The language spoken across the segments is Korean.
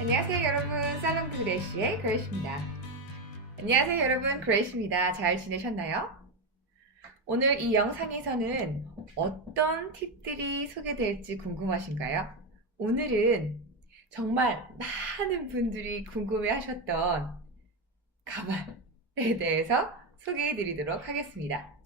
안녕하세요 여러분. 살롱 그레이시의 그레이시입니다. 안녕하세요 여러분. 그레이시입니다. 잘 지내셨나요? 오늘 이 영상에서는 어떤 팁들이 소개될지 궁금하신가요? 오늘은 정말 많은 분들이 궁금해 하셨던 가발에 대해서 소개해 드리도록 하겠습니다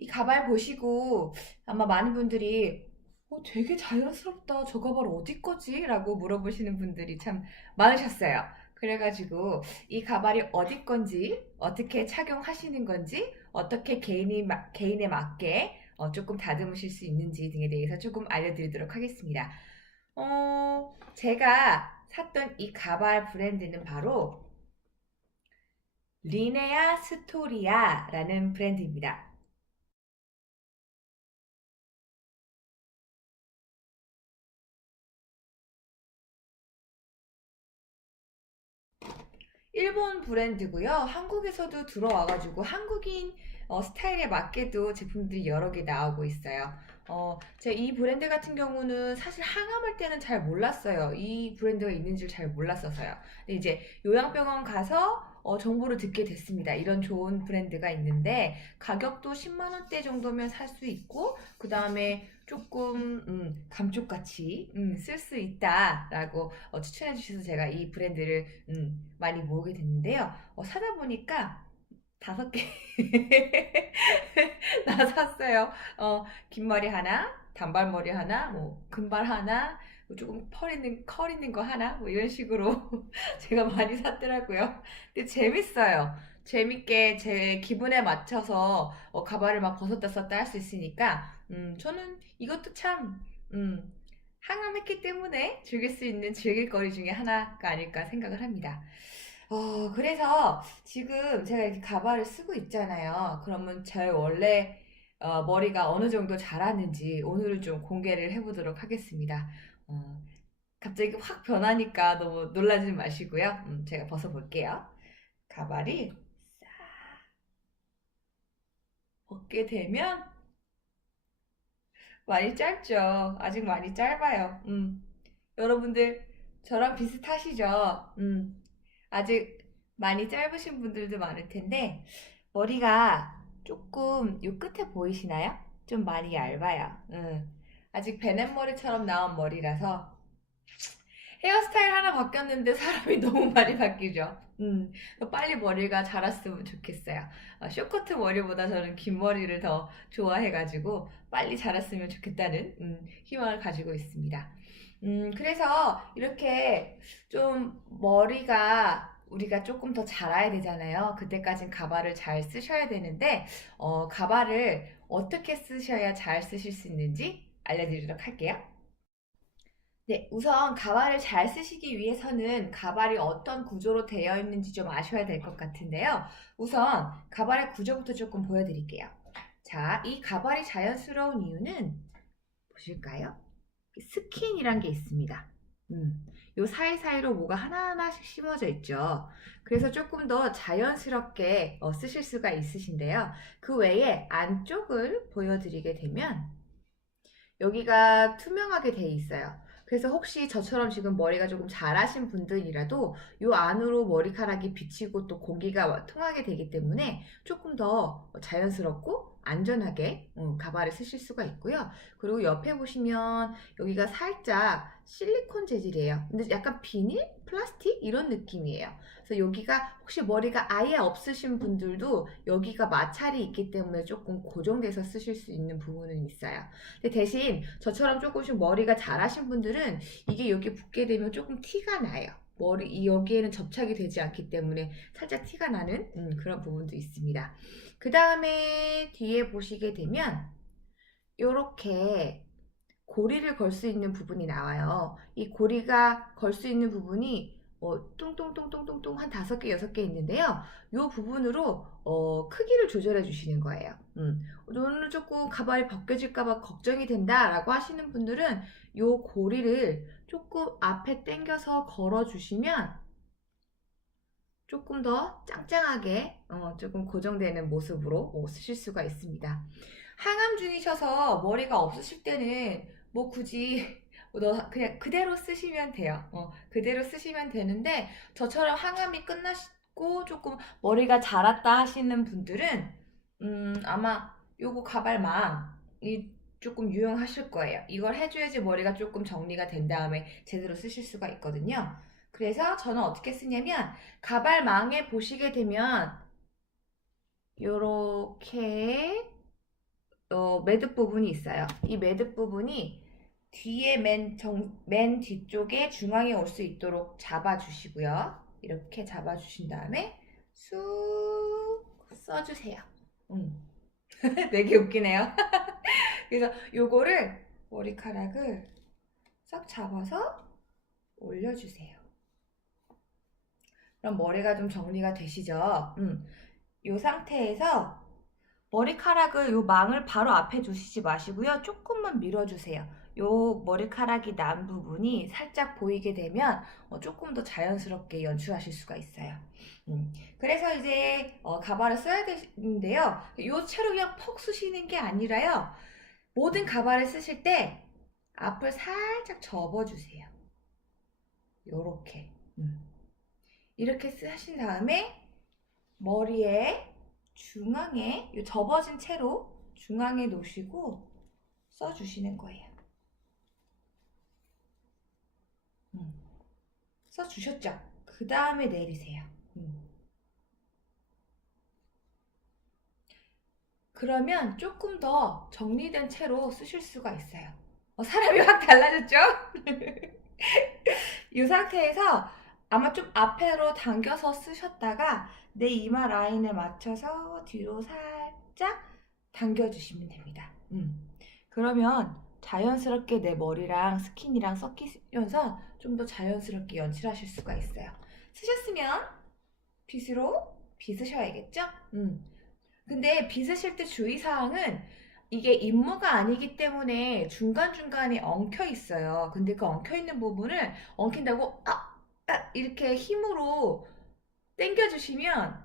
이 가발 보시고 아마 많은 분들이 어, 되게 자연스럽다. 저 가발 어디 거지? 라고 물어보시는 분들이 참 많으셨어요. 그래가지고 이 가발이 어디 건지, 어떻게 착용하시는 건지, 어떻게 개인이, 마- 개인에 맞게 어, 조금 다듬으실 수 있는지 등에 대해서 조금 알려드리도록 하겠습니다. 어, 제가 샀던 이 가발 브랜드는 바로 리네아 스토리아라는 브랜드입니다. 일본 브랜드고요. 한국에서도 들어와가지고 한국인 어, 스타일에 맞게도 제품들이 여러 개 나오고 있어요. 어, 제가 이 브랜드 같은 경우는 사실 항암할 때는 잘 몰랐어요. 이 브랜드가 있는 줄 잘 몰랐어서요. 근데 이제 요양병원 가서 어, 정보를 듣게 됐습니다. 이런 좋은 브랜드가 있는데 가격도 10만 원대 정도면 살 수 있고 그 다음에 조금 음, 감쪽같이 음, 쓸수 있다라고 어, 추천해 주셔서 제가 이 브랜드를 음, 많이 모으게 됐는데요. 어, 사다 보니까 다섯 개 나 샀어요. 어, 긴 머리 하나, 단발머리 하나, 뭐 금발 하나, 뭐 조금 펄 있는 컬 있는 거 하나, 뭐 이런 식으로 제가 많이 샀더라고요. 근데 재밌어요. 재밌게 제 기분에 맞춰서 어, 가발을 막 벗었다 썼다 할 수 있으니까 음, 저는 이것도 참 음, 항암했기 때문에 즐길 수 있는 즐길거리 중에 하나가 아닐까 생각을 합니다. 어, 그래서 지금 제가 이렇게 가발을 쓰고 있잖아요. 그러면 제 원래 어, 머리가 어느 정도 자랐는지 오늘은 좀 공개를 해보도록 하겠습니다. 어, 갑자기 확 변하니까 너무 놀라지 마시고요. 음, 제가 벗어볼게요. 가발이 싹 벗게 되면 많이 짧죠. 아직 많이 짧아요. 음, 여러분들 저랑 비슷하시죠? 음. 아직 많이 짧으신 분들도 많을 텐데, 머리가 조금 요 끝에 보이시나요? 좀 많이 얇아요. 음. 아직 베넷머리처럼 나온 머리라서, 헤어스타일 하나 바뀌었는데 사람이 너무 많이 바뀌죠. 음, 빨리 머리가 자랐으면 좋겠어요. 어, 쇼커트 머리보다 저는 긴 머리를 더 좋아해가지고 빨리 자랐으면 좋겠다는 음, 희망을 가지고 있습니다. 음, 그래서 이렇게 좀 머리가 우리가 조금 더 자라야 되잖아요. 그때까진 가발을 잘 쓰셔야 되는데, 어, 가발을 어떻게 쓰셔야 잘 쓰실 수 있는지 알려드리도록 할게요. 네, 우선 가발을 잘 쓰시기 위해서는 가발이 어떤 구조로 되어 있는지 좀 아셔야 될 것 같은데요. 우선 가발의 구조부터 조금 보여드릴게요. 자, 이 가발이 자연스러운 이유는 보실까요? 스킨이란 게 있습니다. 음, 요 사이사이로 뭐가 하나하나씩 심어져 있죠. 그래서 조금 더 자연스럽게 어, 쓰실 수가 있으신데요. 그 외에 안쪽을 보여드리게 되면 여기가 투명하게 돼 있어요. 그래서 혹시 저처럼 지금 머리가 조금 자라신 분들이라도 요 안으로 머리카락이 비치고 또 공기가 통하게 되기 때문에 조금 더 자연스럽고 안전하게 음, 가발을 쓰실 수가 있고요. 그리고 옆에 보시면 여기가 살짝 실리콘 재질이에요. 근데 약간 비닐? 플라스틱? 이런 느낌이에요. 그래서 여기가 혹시 머리가 아예 없으신 분들도 여기가 마찰이 있기 때문에 조금 고정돼서 쓰실 수 있는 부분은 있어요. 근데 대신 저처럼 조금씩 머리가 자라신 분들은 이게 여기 붙게 되면 조금 티가 나요. 머리 이 여기에는 접착이 되지 않기 때문에 살짝 티가 나는 음, 그런 부분도 있습니다. 그 다음에 뒤에 보시게 되면 이렇게 고리를 걸 수 있는 부분이 나와요. 이 고리가 걸 수 있는 부분이 어, 뚱뚱뚱뚱뚱뚱 한 다섯 개, 여섯 개 있는데요. 이 부분으로 어, 크기를 조절해 주시는 거예요. 음. 오늘 조금 가발이 벗겨질까봐 걱정이 된다라고 하시는 분들은 이 고리를 조금 앞에 당겨서 걸어 주시면 조금 더 짱짱하게 어, 조금 고정되는 모습으로 어, 쓰실 수가 있습니다. 항암 중이셔서 머리가 없으실 때는 뭐 굳이 너 그냥 그대로 쓰시면 돼요. 어, 그대로 쓰시면 되는데 저처럼 항암이 끝나시고 조금 머리가 자랐다 하시는 분들은 음, 아마 요거 가발망이 조금 유용하실 거예요. 이걸 해줘야지 머리가 조금 정리가 된 다음에 제대로 쓰실 수가 있거든요. 그래서 저는 어떻게 쓰냐면 가발망에 보시게 되면 요렇게 어, 매듭 부분이 있어요. 이 매듭 부분이 뒤에 맨, 정, 맨 뒤쪽에 중앙에 올 수 있도록 잡아주시고요. 이렇게 잡아주신 다음에 쑥 써주세요. 음. 되게 웃기네요. 그래서 요거를 머리카락을 싹 잡아서 올려주세요. 그럼 머리가 좀 정리가 되시죠? 음. 요 상태에서 머리카락을 요 망을 바로 앞에 두시지 마시고요. 조금만 밀어주세요. 요 머리카락이 난 부분이 살짝 보이게 되면 어, 조금 더 자연스럽게 연출하실 수가 있어요. 음, 그래서 이제 어, 가발을 써야 되는데요. 요 채로 그냥 퍽 쓰시는 게 아니라요. 모든 가발을 쓰실 때 앞을 살짝 접어주세요. 요렇게. 음. 이렇게 쓰- 하신 다음에 머리에 중앙에 요 접어진 채로 중앙에 놓으시고 써주시는 거예요. 음. 써주셨죠? 그 다음에 내리세요. 음. 그러면 조금 더 정리된 채로 쓰실 수가 있어요. 어, 사람이 확 달라졌죠? 이 상태에서 아마 좀 앞으로 당겨서 쓰셨다가 내 이마 라인에 맞춰서 뒤로 살짝 당겨주시면 됩니다. 음. 그러면 자연스럽게 내 머리랑 스킨이랑 섞이면서 좀 더 자연스럽게 연출하실 수가 있어요. 쓰셨으면 빗으로 빗으셔야겠죠? 음. 근데 빗으실 때 주의사항은 이게 임무가 아니기 때문에 중간중간에 엉켜 있어요. 근데 그 엉켜 있는 부분을 엉킨다고 아, 아 이렇게 힘으로 당겨주시면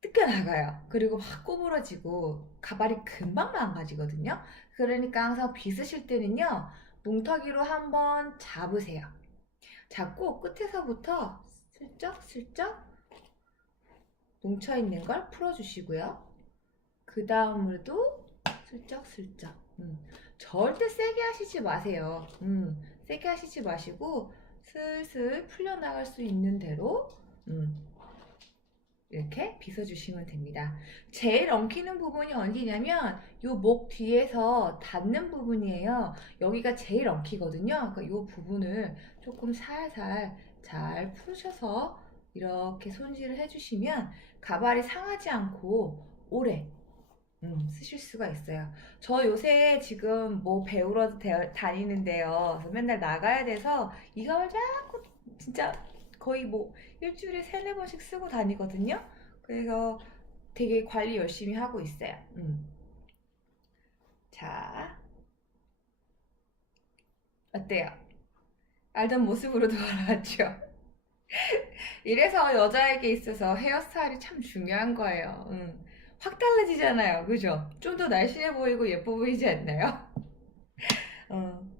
뜯겨나가요. 그리고 확 꼬부러지고 가발이 금방 망가지거든요. 그러니까 항상 빗으실 때는요. 뭉텅이로 한번 잡으세요. 잡고 끝에서부터 슬쩍 슬쩍 뭉쳐있는 걸 풀어주시고요. 그 다음으로도 슬쩍슬쩍. 음, 절대 세게 하시지 마세요. 음, 세게 하시지 마시고 슬슬 풀려나갈 수 있는 대로 음, 이렇게 빗어주시면 됩니다. 제일 엉키는 부분이 어디냐면 요목 뒤에서 닿는 부분이에요. 여기가 제일 엉키거든요. 그러니까 요 부분을 조금 살살 잘 풀으셔서 이렇게 손질을 해주시면 가발이 상하지 않고 오래 음, 쓰실 수가 있어요. 저 요새 지금 뭐 배우러 대- 다니는데요. 맨날 나가야 돼서 이 가발 자꾸 진짜 거의 뭐 일주일에 세네 번씩 쓰고 다니거든요. 그래서 되게 관리 열심히 하고 있어요. 음. 자, 어때요? 알던 모습으로 돌아왔죠? 이래서 여자에게 있어서 헤어스타일이 참 중요한 거예요. 음. 확 달라지잖아요. 그죠? 좀 더 날씬해 보이고 예뻐 보이지 않나요? 어.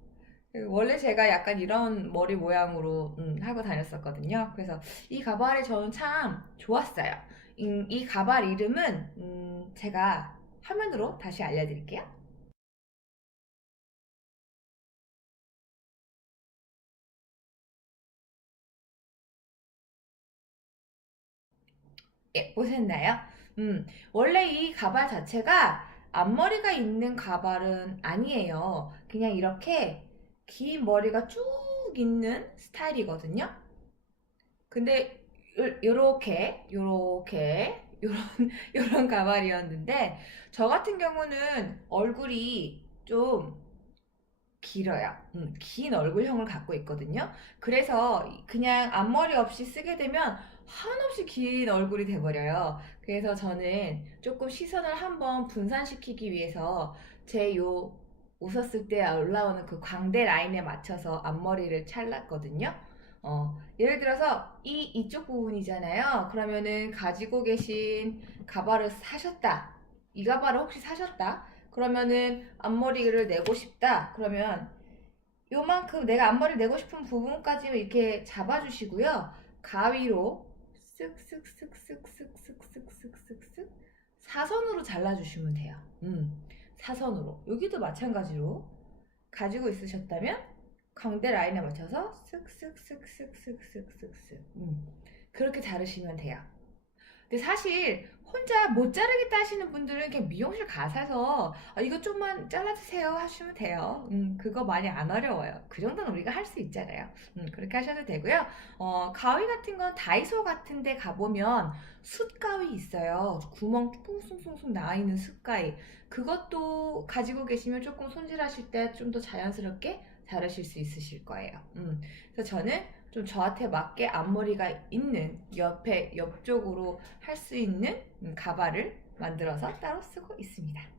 원래 제가 약간 이런 머리 모양으로 음, 하고 다녔었거든요. 그래서 이 가발이 저는 참 좋았어요. 이, 이 가발 이름은 음, 제가 화면으로 다시 알려드릴게요. 예, 보셨나요? 음, 원래 이 가발 자체가 앞머리가 있는 가발은 아니에요. 그냥 이렇게 긴 머리가 쭉 있는 스타일이거든요. 근데 요- 요렇게 요렇게 요런 요런 가발이었는데 저 같은 경우는 얼굴이 좀 길어요. 음, 긴 얼굴형을 갖고 있거든요. 그래서 그냥 앞머리 없이 쓰게 되면 한없이 긴 얼굴이 돼버려요. 그래서 저는 조금 시선을 한번 분산시키기 위해서 제요 웃었을 때 올라오는 그 광대 라인에 맞춰서 앞머리를 잘랐거든요. 어, 예를 들어서 이 이쪽 부분이잖아요. 그러면은 가지고 계신 가발을 사셨다. 이 가발을 혹시 사셨다. 그러면은 앞머리를 내고 싶다. 그러면 요만큼 내가 앞머리 내고 싶은 부분까지 이렇게 잡아주시고요. 가위로 쓱쓱쓱쓱쓱쓱쓱쓱쓱쓱 사선으로 잘라주시면 돼요. 음, 사선으로. 여기도 마찬가지로 가지고 있으셨다면 광대 라인에 맞춰서 쓱쓱쓱쓱쓱쓱쓱쓱 음, 그렇게 자르시면 돼요. 근데 사실 혼자 못 자르겠다 하시는 분들은 그냥 미용실 가셔서 아, 이거 좀만 잘라주세요 하시면 돼요. 음, 그거 많이 안 어려워요. 그 정도는 우리가 할 수 있잖아요. 음, 그렇게 하셔도 되고요. 어, 가위 같은 건 다이소 같은 데 가보면 숯가위 있어요. 구멍 퉁숭숭숭 나 있는 숯가위. 그것도 가지고 계시면 조금 손질하실 때 좀 더 자연스럽게 자르실 수 있으실 거예요. 음, 그래서 저는 좀 저한테 맞게 앞머리가 있는 옆에 옆쪽으로 할 수 있는 음, 가발을 만들어서 따로 쓰고 있습니다.